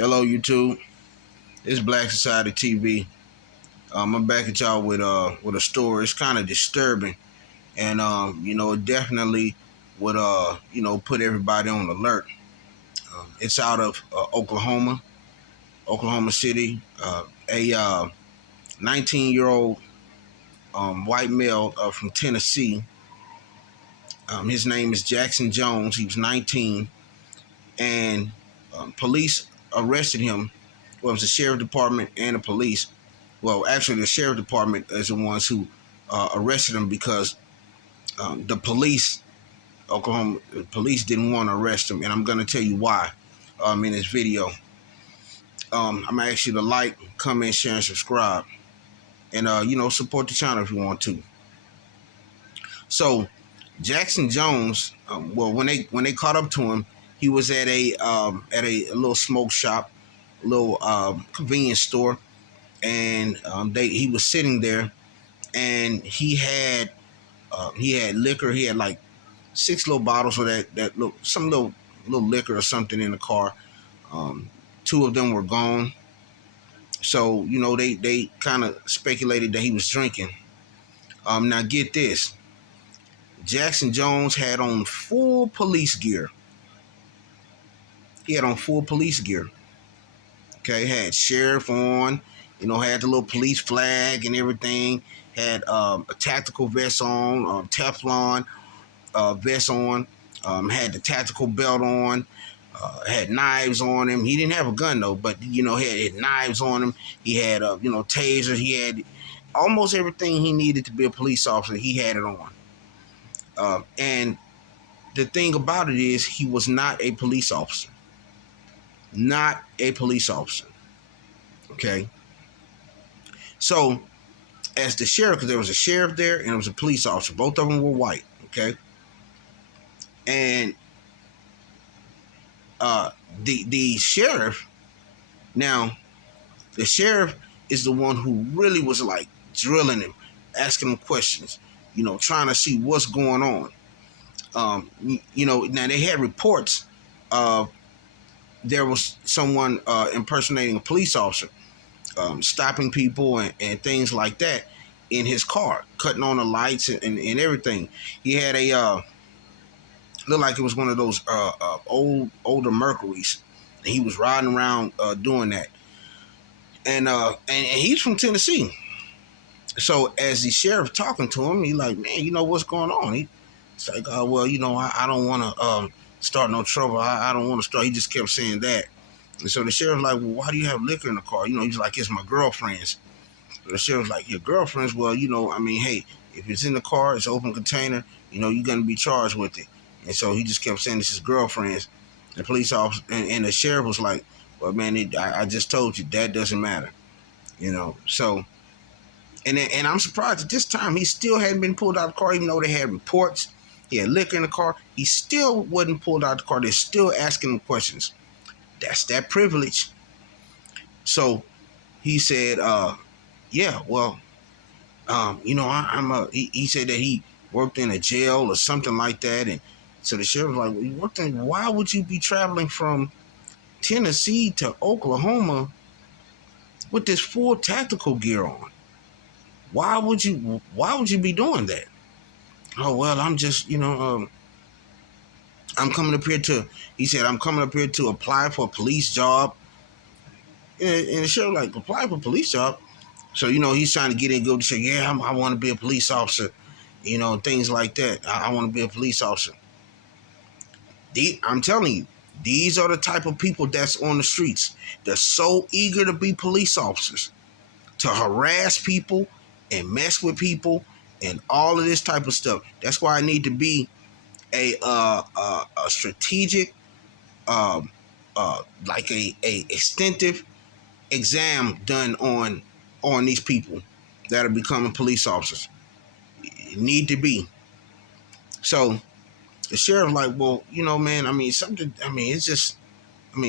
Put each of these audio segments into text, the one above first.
Hello, YouTube. It's Black Society TV. I'm back at y'all with a story. It's kind of disturbing, and it definitely would put everybody on alert. It's out of Oklahoma City. A 19-year-old white male from Tennessee. His name is Jackson Jones. He was 19, and police arrested him. Well, it was the sheriff department and the police. Well, actually, the sheriff department is the ones who arrested him because the police, Oklahoma police, didn't want to arrest him, and I'm going to tell you why in this video. I'm going to ask you to like, comment, share, and subscribe, and support the channel if you want to. So, Jackson Jones, when they caught up to him, he was at a little smoke shop, a little convenience store, and he was sitting there, and he had liquor. He had like 6 little bottles of that little liquor or something in the car. 2 of them were gone. So they kind of speculated that he was drinking. Now get this: Jackson Jones had on full police gear. He had on full police gear. Okay, had sheriff on, had the little police flag and everything. Had a tactical vest on, Teflon vest on. Had the tactical belt on. Had knives on him. He didn't have a gun though, but had knives on him. He had taser. He had almost everything he needed to be a police officer. He had it on. And the thing about it is, he was not a police officer. Not a police officer. Okay. So, as the sheriff, because there was a sheriff there and there was a police officer. Both of them were white. Okay. And the sheriff, now, the sheriff is the one who really was like drilling him, asking him questions, trying to see what's going on. Now they had reports of there was someone impersonating a police officer, stopping people and things like that in his car, cutting on the lights and everything. He had a looked like it was one of those older Mercuries. And he was riding around doing that. And he's from Tennessee. So as the sheriff talking to him, he like, man, what's going on? He's like, well, I don't want to start no trouble. I don't want to start. He just kept saying that. And so the sheriff's like, well, why do you have liquor in the car? He's like, it's my girlfriend's. So the sheriff's like, your girlfriend's? Well, hey, if it's in the car, it's an open container, you're going to be charged with it. And so he just kept saying this is girlfriend's. The police officer and the sheriff was like, well, man, I just told you that doesn't matter. So, and I'm surprised at this time he still hadn't been pulled out of the car, even though they had reports. He had liquor in the car. He still wasn't pulled out of the car. They're still asking him questions. That's that privilege. So he said, yeah, well, he said that he worked in a jail or something like that. And so the sheriff was like, well, you worked in, why would you be traveling from Tennessee to Oklahoma with this full tactical gear on? Why would you be doing that? Oh, well, I'm just, I'm coming up here to apply for a police job. And the sheriff like, apply for a police job? So, he's trying to get in, go to say, yeah, I want to be a police officer, things like that. I want to be a police officer. I'm telling you, these are the type of people that's on the streets. They're so eager to be police officers, to harass people and mess with people and all of this type of stuff. That's why I need to be a strategic, like a extensive exam done on these people that are becoming police officers. It need to be. So the sheriff like, well, man, it's just,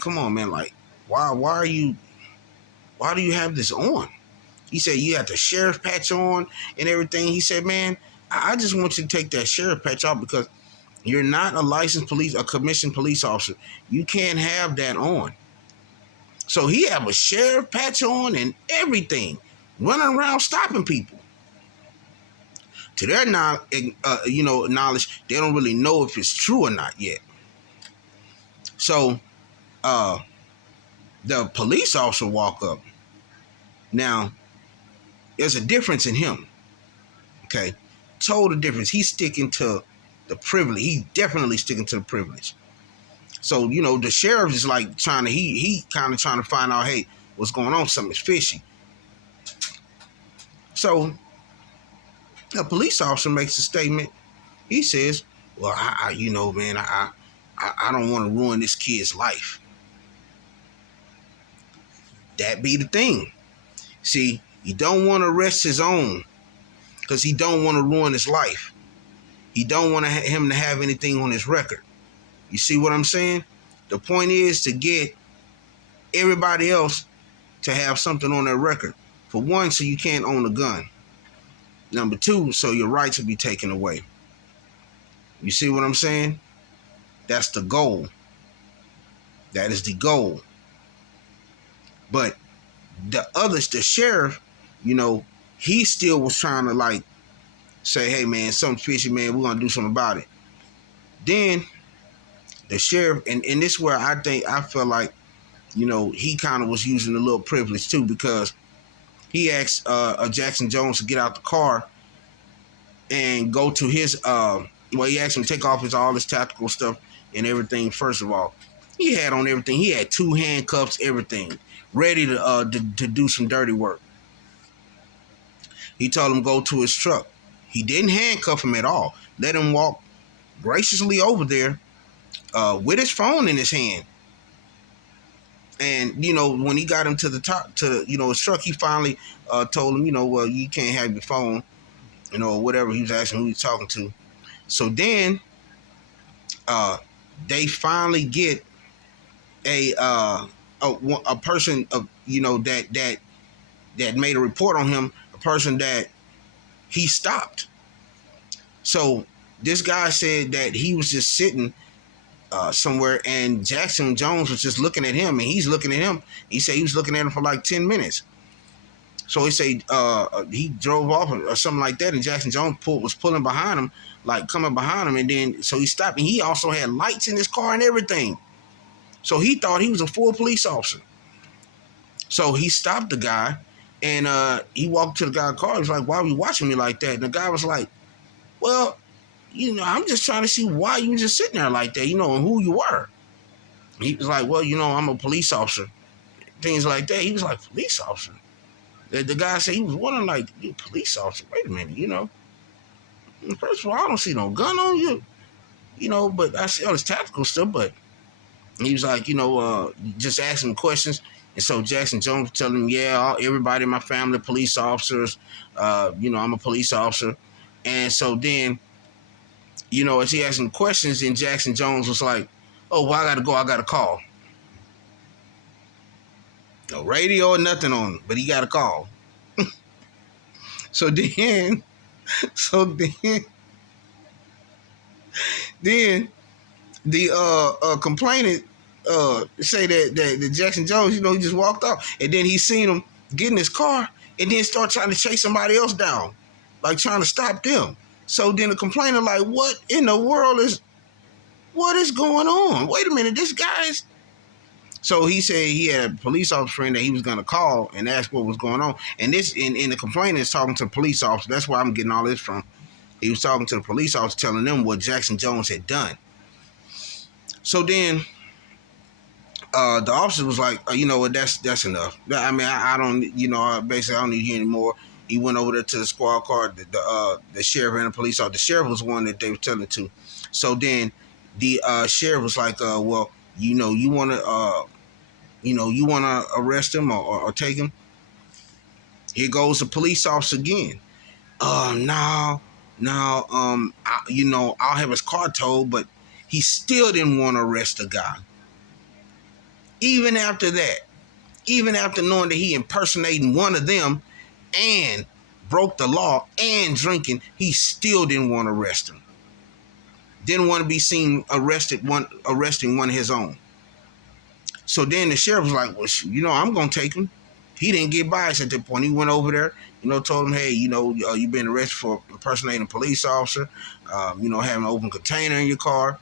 come on, man, like, why do you have this on? He said, you have the sheriff patch on and everything. He said, man, I just want you to take that sheriff patch off because you're not a commissioned police officer. You can't have that on. So he have a sheriff patch on and everything, running around stopping people. To their knowledge, they don't really know if it's true or not yet. So uh, the police officer walk up. Now, there's a difference in him. Okay, total difference. He's sticking to the privilege. He's definitely sticking to the privilege. So the sheriff is like trying to he kind of trying to find out, hey, what's going on? Something's fishy. So a police officer makes a statement. He says, "Well, man, I don't want to ruin this kid's life." That be the thing. See, he don't want to arrest his own because he don't want to ruin his life. He don't want him to have anything on his record. You see what I'm saying? The point is to get everybody else to have something on their record. For one, so you can't own a gun. Number two, so your rights will be taken away. You see what I'm saying? That's the goal. That is the goal. But the sheriff, he still was trying to like say, hey man, something fishy, man, we're gonna do something about it. Then the sheriff, and this is where I feel like, he kind of was using a little privilege too, because he asked Jackson Jones to get out the car and go to his he asked him to take off all his tactical stuff and everything. First of all, he had on everything. He had 2 handcuffs, everything, ready to do some dirty work. He told him go to his truck. He didn't handcuff him at all. Let him walk graciously over there with his phone in his hand. And when he got him to the top, to his truck, he finally told him, well, you can't have your phone, whatever. He was asking who he's talking to. So then they finally get a person of that made a report on him, a person that he stopped. So this guy said that he was just sitting somewhere, and Jackson Jones was just looking at him, and he's looking at him. He said he was looking at him for like 10 minutes. So he said he drove off or something like that, and Jackson Jones was pulling behind him, like coming behind him, and then so he stopped, and he also had lights in his car and everything. So he thought he was a full police officer. So he stopped the guy, and he walked to the guy's car. He was like, "Why are you watching me like that?" And the guy was like, "Well, I'm just trying to see why you were just sitting there like that, and who you were." He was like, "Well, I'm a police officer." Things like that. He was like, "Police officer?" The guy said he was wondering, like, "You a police officer? Wait a minute, First of all, I don't see no gun on you, but I see all this tactical stuff." But he was like, just asking questions. And so Jackson Jones was telling him, "Yeah, everybody in my family, police officers. I'm a police officer." And so then, as he asked him questions, then Jackson Jones was like, "Oh, well, I got to go. I got a call." No radio or nothing on him, but he got a call. So then the complainant say that Jackson Jones, he just walked off, and then he seen him get in his car and then start trying to chase somebody else down, like trying to stop them. So then the complainant like, what in the world is going on? Wait a minute, this guy's. So he said he had a police officer friend that he was going to call and ask what was going on. And this, in the complainant is talking to the police officer. That's where I'm getting all this from. He was talking to the police officer, telling them what Jackson Jones had done. So then the officer was like, you know what, that's enough. I mean, I don't, basically I don't need to hear anymore. He went over there to the squad car, the sheriff and the police officer. The sheriff was the one that they were telling to. So then the sheriff was like, well, you want to arrest him or take him? Here goes the police officer again. No, I'll have his car towed, but he still didn't want to arrest the guy. Even after that, even after knowing that he impersonating one of them and broke the law and drinking, he still didn't want to arrest him. Didn't want to be seen arresting one of his own. So then the sheriff was like, well, I'm going to take him. He didn't get biased at that point. He went over there, told him, hey, you've been arrested for impersonating a police officer, having an open container in your car.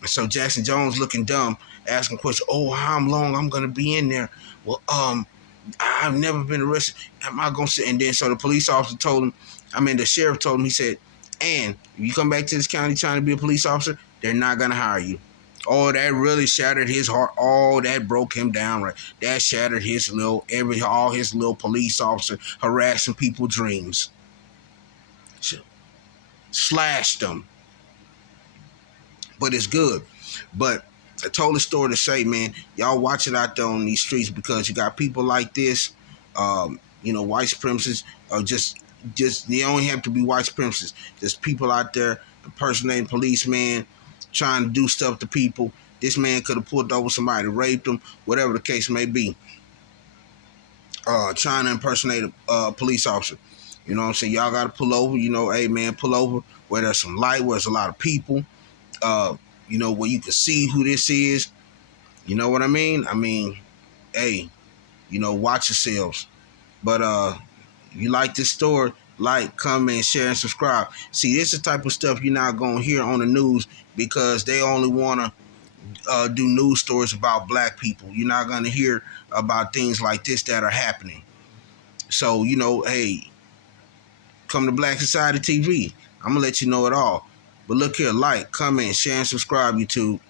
And so Jackson Jones, looking dumb, asking questions, oh, how long I'm going to be in there? Well, I've never been arrested. Am I going to sit? And then so the police officer told him, the sheriff told him, he said, and if you come back to this county trying to be a police officer, they're not going to hire you. Oh, that really shattered his heart. Oh, that broke him down. Right, that shattered all his little police officer harassing people's dreams. Slashed them. But it's good. But I told the story to say, man, y'all watch it out there on these streets, because you got people like this, white supremacists, or just they only have to be white supremacists. There's people out there impersonating policemen, trying to do stuff to people. This man could have pulled over somebody, raped them, whatever the case may be. Trying to impersonate a police officer. You know what I'm saying? Y'all got to pull over. Hey, man, pull over where there's some light, where there's a lot of people. Where you can see who this is. You know what I mean? Hey, watch yourselves. But you like this story, like, comment, share, and subscribe. See, this is the type of stuff you're not going to hear on the news, because they only want to do news stories about black people. You're not going to hear about things like this that are happening. So, hey, come to Black Society TV. I'm going to let you know it all. But look here, like, comment, share, and subscribe, YouTube.